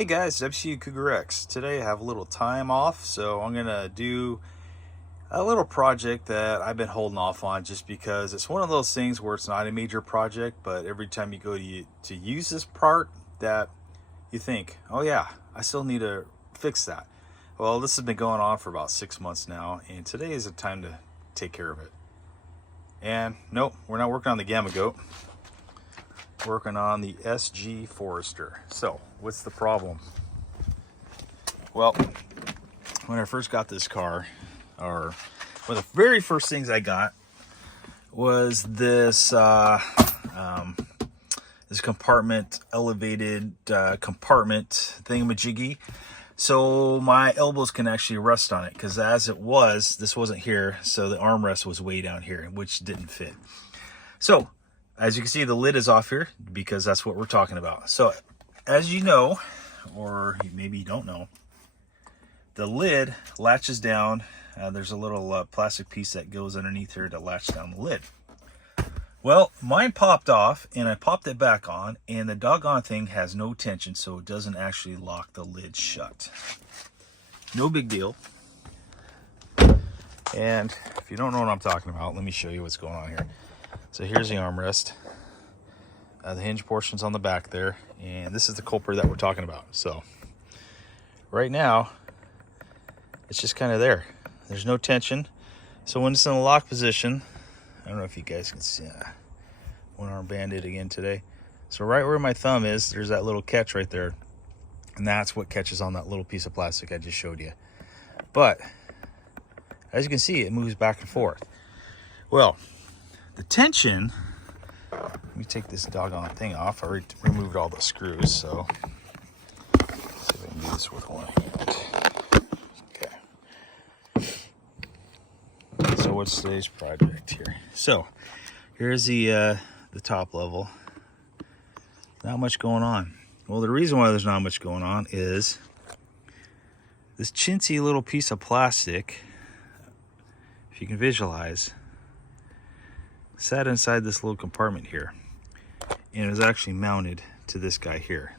Hey guys, WCU Cougar X. Today I have a little time off, so I'm gonna do a little project that I've been holding off on just because it's one of those things where it's not a major project, but every time you go to use this part that you think, oh yeah, I still need to fix that. Well, this has been going on for about 6 months now, and today is the time to take care of it. And nope, we're not working on the Gamma Goat. Working on the SG Forester. So, what's the problem? Well, when I first got this car, or one of the very first things I got was this this compartment, elevated compartment thingamajiggy. So my elbows can actually rest on it, because as it was, this wasn't here, so the armrest was way down here, which didn't fit. So as you can see, the lid is off here because that's what we're talking about. So as you know, or maybe you don't know, the lid latches down. There's a little plastic piece that goes underneath here to latch down the lid. Well, mine popped off and I popped it back on, and the doggone thing has no tension, so it doesn't actually lock the lid shut. No big deal. And if you don't know what I'm talking about, let me show you what's going on here. So here's the armrest. The hinge portion's on the back there, and this is the culprit that we're talking about. So right now, it's just kind of there. There's no tension. So when it's in a lock position, I don't know if you guys can see, one arm banded again today. So right where my thumb is, there's that little catch right there. And that's what catches on that little piece of plastic I just showed you. But as you can see, it moves back and forth. Well, the tension, let me take this doggone thing off. I removed all the screws, so let's see if I can do this with one hand. Okay. So what's today's project here? So here's the top level. Not much going on. Well, the reason why there's not much going on is this chintzy little piece of plastic, if you can visualize, sat inside this little compartment here, and it was actually mounted to this guy here.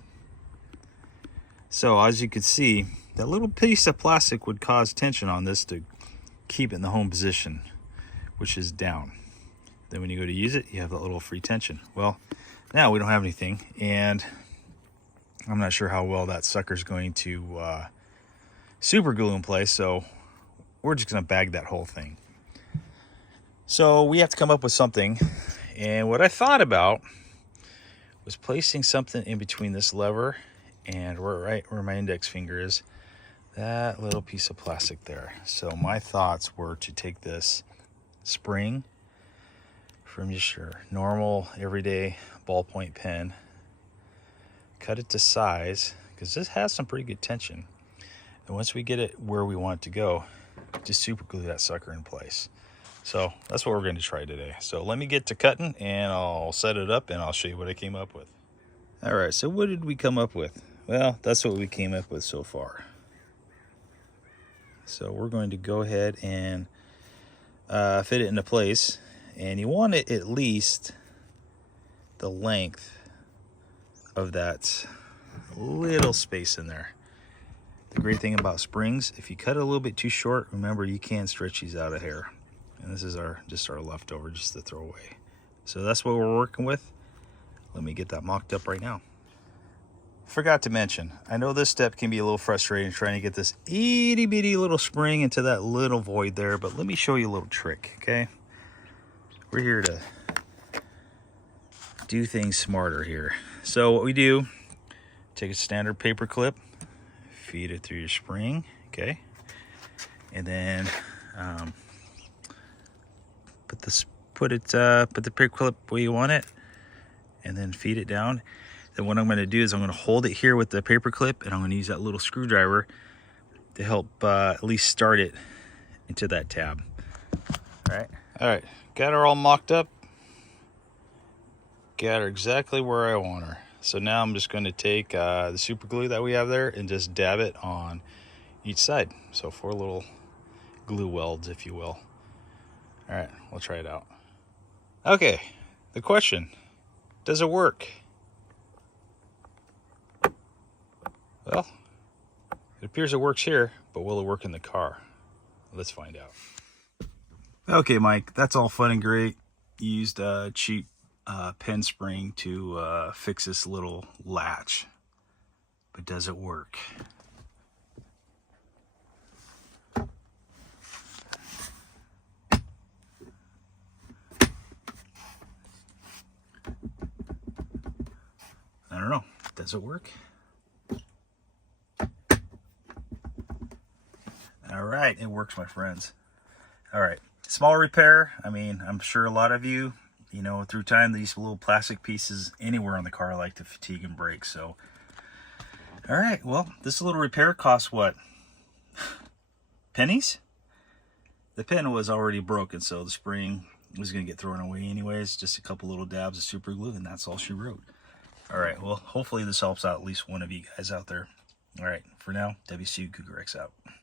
So as you can see, that little piece of plastic would cause tension on this to keep it in the home position, which is down. Then when you go to use it, you have that little free tension. Well, now we don't have anything, and I'm not sure how well that sucker's going to super glue in place, so we're just gonna bag that whole thing. So we have to come up with something, and what I thought about was placing something in between this lever and right where my index finger is, that little piece of plastic there. So my thoughts were to take this spring from just your normal everyday ballpoint pen, cut it to size, because this has some pretty good tension, and once we get it where we want it to go, just super glue that sucker in place. So that's what we're going to try today. So let me get to cutting, and I'll set it up, and I'll show you what I came up with. All right, so what did we come up with? Well, that's what we came up with so far. So we're going to go ahead and fit it into place, and you want it at least the length of that little space in there. The great thing about springs, if you cut it a little bit too short, remember you can stretch these out of here. And this is just our leftover, just to throw away. So that's what we're working with. Let me get that mocked up right now. Forgot to mention, I know this step can be a little frustrating trying to get this itty bitty little spring into that little void there, but let me show you a little trick, okay? We're here to do things smarter here. So what we do, take a standard paper clip, feed it through your spring, okay? And then put the paper clip where you want it, and then feed it down. Then what I'm going to do is I'm going to hold it here with the paper clip, and I'm going to use that little screwdriver to help at least start it into that tab. All right, got her all mocked up, got her exactly where I want her. So now I'm just going to take the super glue that we have there and just dab it on each side. So 4 little glue welds, if you will. All right, we'll try it out. Okay, the question, does it work? Well, it appears it works here, but will it work in the car? Let's find out. Okay, Mike, that's all fun and great. You used a cheap pen spring to fix this little latch, but does it work? I don't know. Does it work? All right, it works, my friends. All right, small repair. I mean, I'm sure a lot of you, you know, through time, these little plastic pieces anywhere on the car like to fatigue and break. So, all right, well, this little repair costs what? Pennies? The pin was already broken, so the spring was going to get thrown away anyways. Just a couple little dabs of super glue, and that's all she wrote. All right, well, hopefully this helps out at least one of you guys out there. All right, for now, WCU Cougar X out.